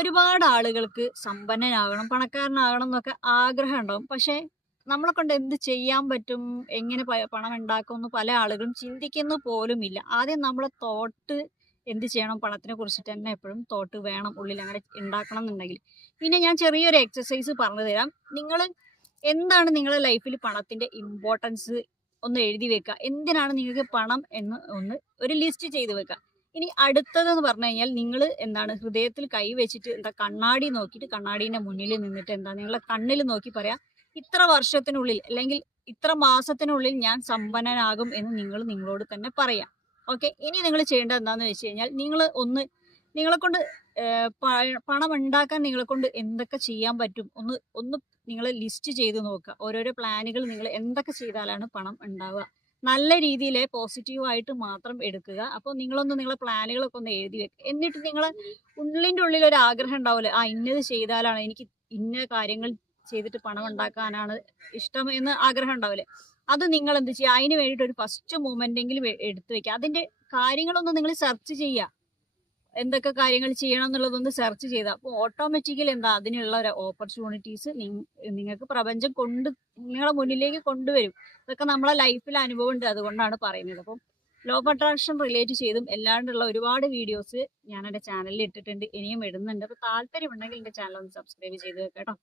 ഒരുപാട് ആളുകൾക്ക് സമ്പന്നനാകണം പണക്കാരനാകണം എന്നൊക്കെ ആഗ്രഹം ഉണ്ടാവും പക്ഷേ നമ്മളെ കൊണ്ട് എന്ത് ചെയ്യാൻ പറ്റും എങ്ങനെ പണം ഉണ്ടാക്കും എന്ന് പല ആളുകളും ചിന്തിക്കുന്ന പോലും ഇല്ല ആദ്യം നമ്മളെ തോട്ട് എന്ത് ചെയ്യണം? പണത്തിനെ കുറിച്ചിട്ട് തന്നെ എപ്പോഴും തോട്ട് വേണം ഉള്ളിൽ അങ്ങനെ ഉണ്ടാക്കണം എന്നുണ്ടെങ്കിൽ. പിന്നെ ഞാൻ ചെറിയൊരു എക്സസൈസ് പറഞ്ഞു തരാം. നിങ്ങൾ എന്താണ് നിങ്ങളുടെ ലൈഫിൽ പണത്തിന്റെ ഇമ്പോർട്ടൻസ് ഒന്ന് എഴുതി വെക്കുക. എന്തിനാണ് നിങ്ങൾക്ക് പണം എന്ന് ഒന്ന് ഒരു ലിസ്റ്റ് ചെയ്ത് വെക്കുക. ഇനി അടുത്തതെന്ന് പറഞ്ഞു കഴിഞ്ഞാൽ നിങ്ങൾ എന്താണ് ഹൃദയത്തിൽ കൈ വെച്ചിട്ട് എന്താ കണ്ണാടി നോക്കിയിട്ട് കണ്ണാടീന്റെ മുന്നിൽ നിന്നിട്ട് എന്താ നിങ്ങളെ കണ്ണിൽ നോക്കി പറയാ ഇത്ര വർഷത്തിനുള്ളിൽ അല്ലെങ്കിൽ ഇത്ര മാസത്തിനുള്ളിൽ ഞാൻ സമ്പന്നനാകും എന്ന് നിങ്ങൾ നിങ്ങളോട് തന്നെ പറയാം. ഓക്കെ? ഇനി നിങ്ങൾ ചെയ്യേണ്ടത് എന്താണെന്ന് വെച്ച് കഴിഞ്ഞാൽ നിങ്ങൾ ഒന്ന് നിങ്ങളെ കൊണ്ട് പണം ഉണ്ടാക്കാൻ നിങ്ങളെ കൊണ്ട് എന്തൊക്കെ ചെയ്യാൻ പറ്റും ഒന്ന് ഒന്ന് നിങ്ങൾ ലിസ്റ്റ് ചെയ്ത് നോക്കുക. ഓരോരോ പ്ലാനുകൾ നിങ്ങൾ എന്തൊക്കെ ചെയ്താലാണ് പണം ഉണ്ടാവുക. നല്ല രീതിയിൽ പോസിറ്റീവായിട്ട് മാത്രം എടുക്കുക. അപ്പോൾ നിങ്ങളൊന്ന് നിങ്ങളെ പ്ലാനുകളൊക്കെ ഒന്ന് എഴുതി വെക്കുക എന്നിട്ട് നിങ്ങൾ ഉള്ളിന്റെ ഉള്ളിൽ ഒരു ആഗ്രഹം ഉണ്ടാവില്ലേ ആ ഇന്നത് ചെയ്താലാണ് എനിക്ക് ഇന്ന കാര്യങ്ങൾ ചെയ്തിട്ട് പണം ഉണ്ടാക്കാനാണ് ഇഷ്ടം എന്ന് ആഗ്രഹം ഉണ്ടാവില്ലേ അത് നിങ്ങൾ എന്ത് ചെയ്യുക? അതിന് വേണ്ടിയിട്ട് ഒരു ഫസ്റ്റ് മൂമെന്റെങ്കിലും എടുത്തു വെക്കുക. അതിന്റെ കാര്യങ്ങളൊന്ന് നിങ്ങൾ സെർച്ച് ചെയ്യുക. എന്തൊക്കെ കാര്യങ്ങൾ ചെയ്യണം എന്നുള്ളതൊന്ന് സെർച്ച് ചെയ്താൽ അപ്പോൾ ഓട്ടോമാറ്റിക്കലി എന്താ അതിനുള്ള ഒരു ഓപ്പർച്യൂണിറ്റീസ് നിങ്ങൾക്ക് പ്രപഞ്ചം കൊണ്ട് നിങ്ങളെ മുന്നിലേക്ക് കൊണ്ടുവരും. ഇതൊക്കെ നമ്മളെ ലൈഫിൽ അനുഭവമുണ്ട് അതുകൊണ്ടാണ് പറയുന്നത്. അപ്പം ലോ ഓഫ് അട്രാക്ഷൻ റിലേറ്റ് ചെയ്തും എല്ലാണ്ടുള്ള ഒരുപാട് വീഡിയോസ് ഞാൻ എന്റെ ചാനലിൽ ഇട്ടിട്ടുണ്ട് ഇനിയും ഇടുന്നുണ്ട്. അപ്പോൾ താല്പര്യമുണ്ടെങ്കിൽ എന്റെ ചാനൽ ഒന്ന് സബ്സ്ക്രൈബ് ചെയ്ത് കേട്ടോ.